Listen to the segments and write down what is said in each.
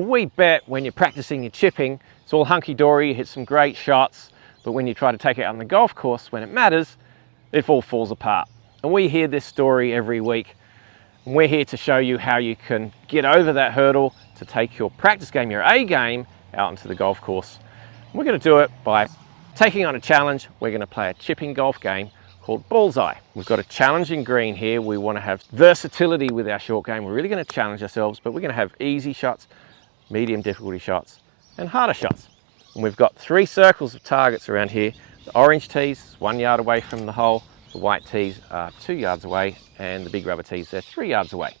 We bet when you're practicing your chipping, it's all hunky-dory, you hit some great shots, but when you try to take it out on the golf course, when it matters, it all falls apart. And we hear this story every week. And we're here to show you how you can get over that hurdle to take your practice game, your A game, out onto the golf course. And we're going to do it by taking on a challenge. We're going to play a chipping golf game called Bullseye. We've got a challenging green here. We want to have versatility with our short game. We're really going to challenge ourselves, but we're going to have easy shots, medium difficulty shots, and harder shots. And we've got 3 circles of targets around here. The orange tees, 1 yard away from the hole. The white tees are 2 yards away, and the big rubber tees, they're 3 yards away.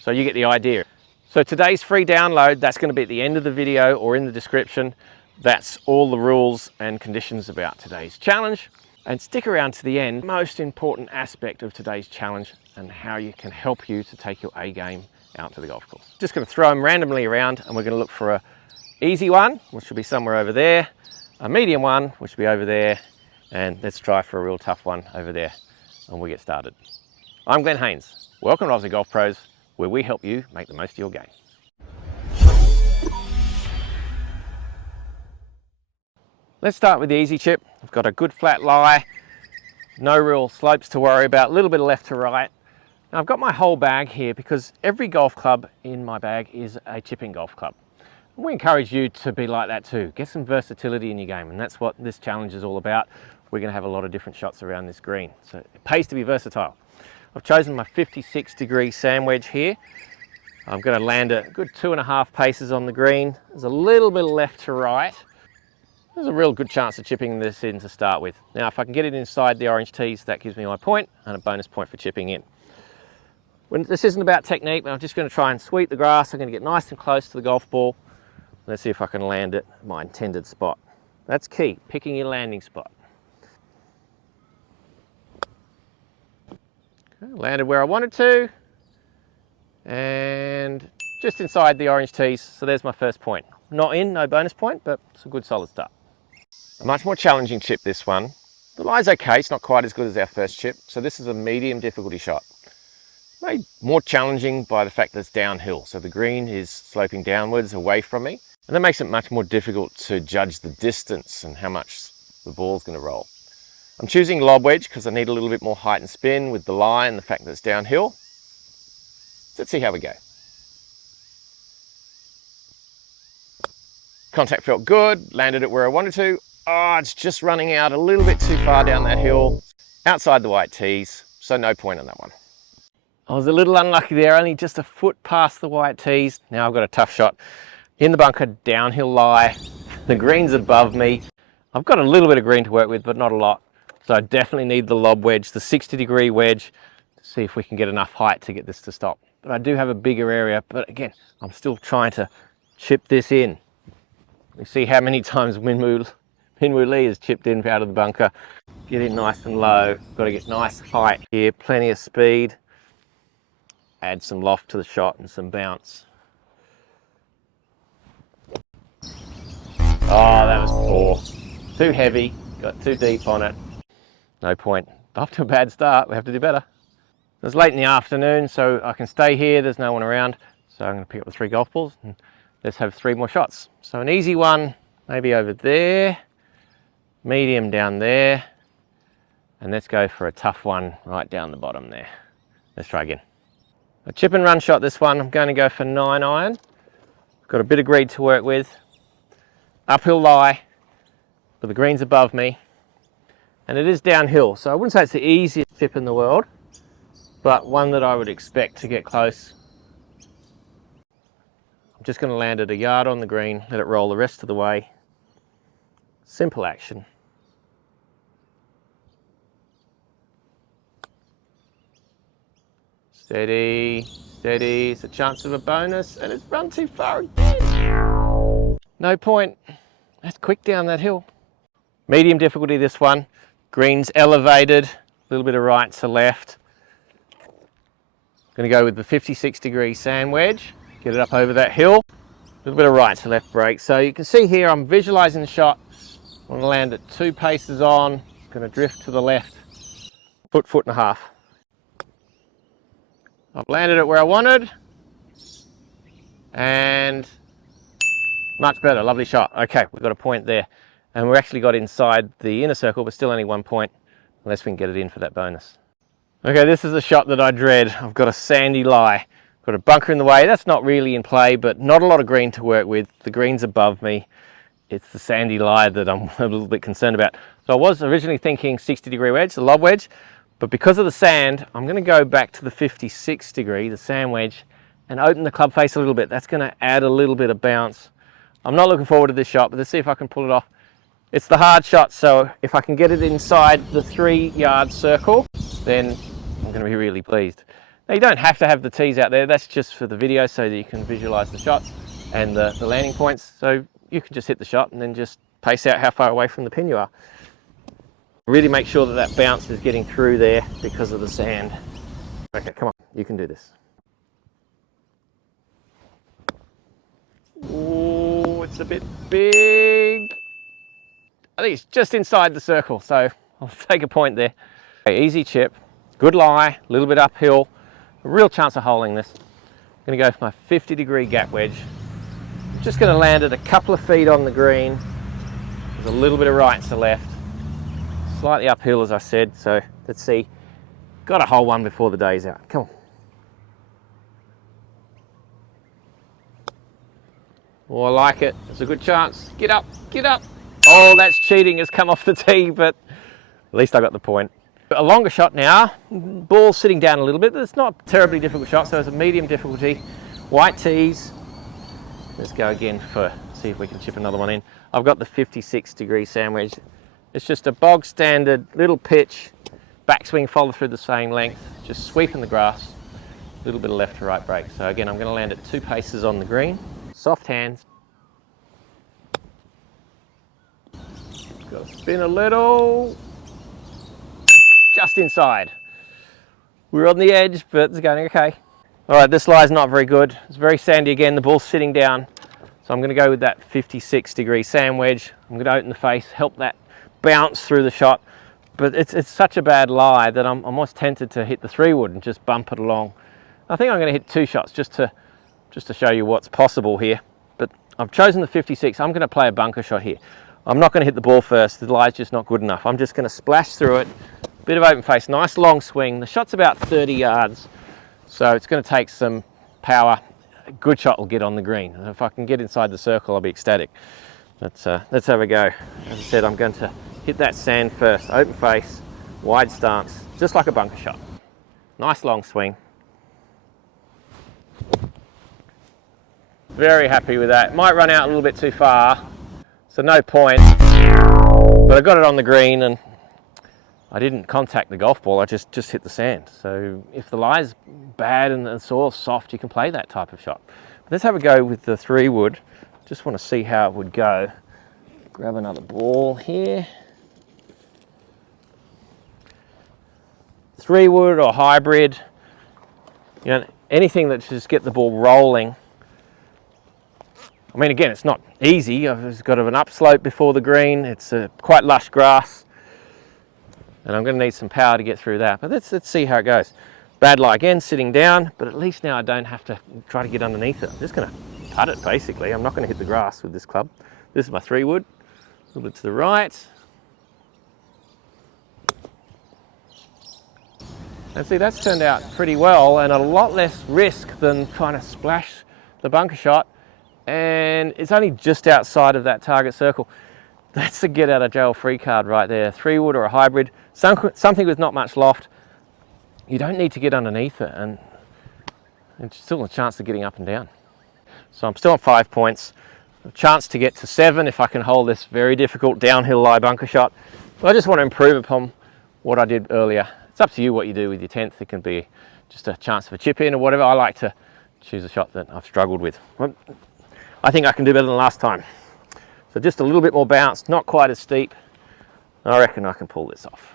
So you get the idea. So today's free download, that's going to be at the end of the video or in the description. That's all the rules and conditions about today's challenge. And stick around to the end, most important aspect of today's challenge and how you can help you to take your A game out to the golf course. Just going to throw them randomly around, and we're going to look for a easy one, which will be somewhere over there, a medium one, which will be over there, and let's try for a real tough one over there, and we'll get started. I'm Glenn Haynes. Welcome to Aussie Golf Pros, where we help you make the most of your game. Let's start with the easy chip. I've got a good flat lie, no real slopes to worry about, a little bit of left to right. Now I've got my whole bag here because every golf club in my bag is a chipping golf club. We encourage you to be like that too. Get some versatility in your game, and that's what this challenge is all about. We're going to have a lot of different shots around this green, so it pays to be versatile. I've chosen my 56-degree sand wedge here. I'm going to land a good 2.5 paces on the green. There's a little bit of left to right. There's a real good chance of chipping this in to start with. Now if I can get it inside the orange tees, that gives me my point and a bonus point for chipping in. This isn't about technique, but I'm just going to try and sweep the grass. I'm going to get nice and close to the golf ball. Let's see if I can land it in my intended spot. That's key, picking your landing spot. Okay, landed where I wanted to, and just inside the orange tees, so there's my first point. Not in, no bonus point, but it's a good solid start. A much more challenging chip, this one. The lie's okay, it's not quite as good as our first chip, so this is a medium difficulty shot. Made more challenging by the fact that it's downhill, so the green is sloping downwards away from me, and that makes it much more difficult to judge the distance and how much the ball's going to roll. I'm choosing lob wedge because I need a little bit more height and spin with the lie and the fact that it's downhill. Let's see how we go. Contact felt good, landed it where I wanted to. Oh, it's just running out a little bit too far down that hill, outside the white tees, so no point on that one. I was a little unlucky there, only just a foot past the white tees. Now I've got a tough shot in the bunker, downhill lie. The green's above me. I've got a little bit of green to work with, but not a lot. So I definitely need the lob wedge, the 60-degree wedge, to see if we can get enough height to get this to stop. But I do have a bigger area, but again, I'm still trying to chip this in. We see how many times Minwoo Lee has chipped in out of the bunker. Get in nice and low, got to get nice height here, plenty of speed. Add some loft to the shot and some bounce. Oh, that was poor. Too heavy, got too deep on it. No point. Off to a bad start, we have to do better. It's late in the afternoon, so I can stay here, there's no one around. So I'm going to pick up the 3 golf balls and let's have 3 more shots. So an easy one, maybe over there, medium down there, and let's go for a tough one right down the bottom there. Let's try again. A chip and run shot this one, I'm going to go for 9 iron. Got a bit of greed to work with. Uphill lie, but the green's above me. And it is downhill, so I wouldn't say it's the easiest chip in the world, but one that I would expect to get close. I'm just going to land it a yard on the green, let it roll the rest of the way. Simple action. Steady, steady, it's a chance of a bonus, and it's run too far again. No point. That's quick down that hill. Medium difficulty this one. Green's elevated, a little bit of right to left. Going to go with the 56-degree sand wedge, get it up over that hill. A little bit of right to left break. So you can see here I'm visualizing the shot. I want to land it 2 paces on, going to drift to the left, foot and a half. I've landed it where I wanted, and Much better, lovely shot. Okay, we've got a point there. And we actually got inside the inner circle, but still only 1 point, unless we can get it in for that bonus. Okay, this is a shot that I dread. I've got a sandy lie. Got a bunker in the way. That's not really in play, but not a lot of green to work with. The green's above me. It's the sandy lie that I'm a little bit concerned about. So I was originally thinking 60-degree wedge, the lob wedge, but because of the sand, I'm going to go back to the 56 degree, the sand wedge, and open the club face a little bit. That's going to add a little bit of bounce. I'm not looking forward to this shot, but let's see if I can pull it off. It's the hard shot, so if I can get it inside the 3-yard circle, then I'm going to be really pleased. Now, you don't have to have the tees out there. That's just for the video so that you can visualize the shots and the landing points. So you can just hit the shot and then just pace out how far away from the pin you are. Really make sure that that bounce is getting through there because of the sand. Okay, come on, you can do this. Oh, it's a bit big. I think it's just inside the circle, so I'll take a point there. Okay, easy chip, good lie, a little bit uphill, a real chance of holing this. I'm going to go for my 50-degree gap wedge. I'm just going to land it a couple of feet on the green. There's a little bit of right to left. Slightly uphill, as I said, so let's see. Got to hole one before the day's out. Come on. Oh, I like it. It's a good chance. Get up, get up. Oh, that's cheating. It's come off the tee, but at least I got the point. A longer shot now. Ball sitting down a little bit. It's not a terribly difficult shot, so it's a medium difficulty. White tees. Let's go again for, see if we can chip another one in. I've got the 56-degree sand wedge. It's just a bog standard little pitch, backswing follow through the same length, just sweeping the grass, a little bit of left to right break. So again, I'm going to land at 2 paces on the green, soft hands. Got to spin a little, just inside. We're on the edge, but it's going okay. All right, this lie's not very good. It's very sandy again, the ball's sitting down. So I'm going to go with that 56-degree sand wedge. I'm going to open the face, help that bounce through the shot, but it's such a bad lie that I'm almost tempted to hit the 3-wood and just bump it along. I think I'm going to hit 2 shots just to show you what's possible here. But I've chosen the 56. I'm going to play a bunker shot here. I'm not going to hit the ball first. The lie's just not good enough. I'm just going to splash through it. Bit of open face, nice long swing. The shot's about 30 yards, so it's going to take some power. A good shot will get on the green. And if I can get inside the circle, I'll be ecstatic. Let's have a go. As I said, I'm going to hit that sand first. Open face, wide stance, just like a bunker shot. Nice long swing. Very happy with that. Might run out a little bit too far, so no point. But I got it on the green and I didn't contact the golf ball, I just hit the sand. So if the lie's bad and the soil's soft, you can play that type of shot. But let's have a go with the 3-wood. Just want to see how it would go. Grab another ball here. 3-wood or hybrid, you know, anything that just get the ball rolling. I mean, again, it's not easy. I've got an upslope before the green. It's quite lush grass, and I'm going to need some power to get through that. But let's see how it goes. Bad lie again, sitting down, but at least now I don't have to try to get underneath it. I'm just going to putt it, basically. I'm not going to hit the grass with this club. This is my 3-wood. A little bit to the right. And see, that's turned out pretty well and a lot less risk than trying to splash the bunker shot. And it's only just outside of that target circle. That's a get out of jail free card right there. 3-wood or a hybrid, something with not much loft. You don't need to get underneath it, and it's still a chance of getting up and down. So I'm still on 5 points. A chance to get to 7 if I can hold this very difficult downhill lie bunker shot. But I just want to improve upon what I did earlier. It's up to you what you do with your 10th. It can be just a chance for a chip in or whatever. I like to choose a shot that I've struggled with. I think I can do better than last time. So just a little bit more bounce, not quite as steep. I reckon I can pull this off.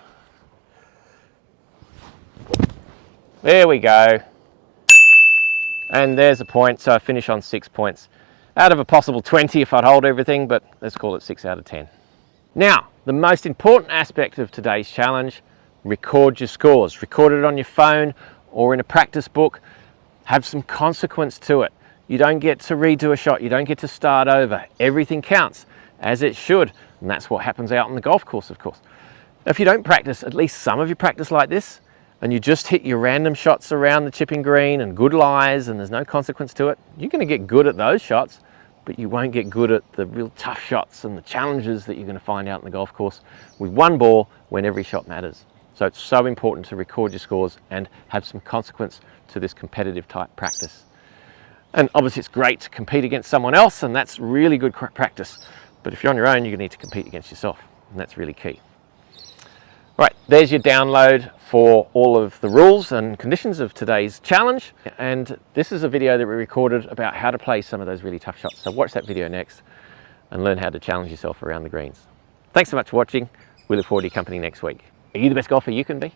There we go. And there's a point, so I finish on 6 points. Out of a possible 20 if I'd hold everything, but let's call it 6 out of 10. Now, the most important aspect of today's challenge, record your scores. Record it on your phone or in a practice book. Have some consequence to it. You don't get to redo a shot. You don't get to start over. Everything counts, as it should. And that's what happens out on the golf course, of course. If you don't practice, at least some of you practice like this, and you just hit your random shots around the chipping green and good lies and there's no consequence to it, you're going to get good at those shots, but you won't get good at the real tough shots and the challenges that you're going to find out in the golf course with one ball when every shot matters. So it's so important to record your scores and have some consequence to this competitive type practice. And obviously it's great to compete against someone else, and that's really good practice. But if you're on your own, you need to compete against yourself, and that's really key. Right, there's your download for all of the rules and conditions of today's challenge. And this is a video that we recorded about how to play some of those really tough shots. So watch that video next and learn how to challenge yourself around the greens. Thanks so much for watching. We look forward to your company next week. Are you the best golfer you can be?